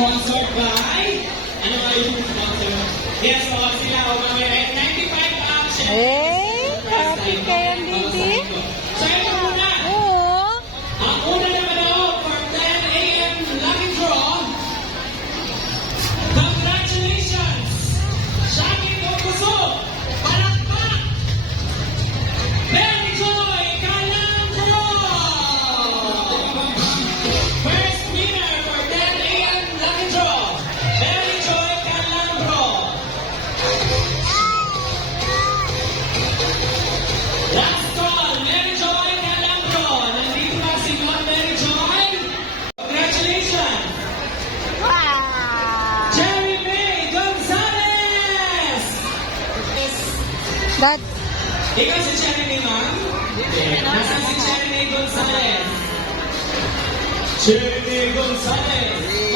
Sponsored by, ano ba yung sponsor? Yes, so sila o kami, 95 action. Happy kayo, Bibi? So ito muna. Oo. Ang una naman ako for 10 a.m. lucky draw. Congratulations! Shaki Kokuso! Palakpak! Mary Joy Calambro! First winner for 10 a.m. lucky draw. Mary Joy Calambro. Last call, Mary Joy Calambro. Nandito na si Mary Joy. Congratulations! Wow. Cherry May Gonzalez! That, Ikaw si Cherry May, ma'am? Nasaan si Cherry May Gonzalez? Cherry May Gonzalez!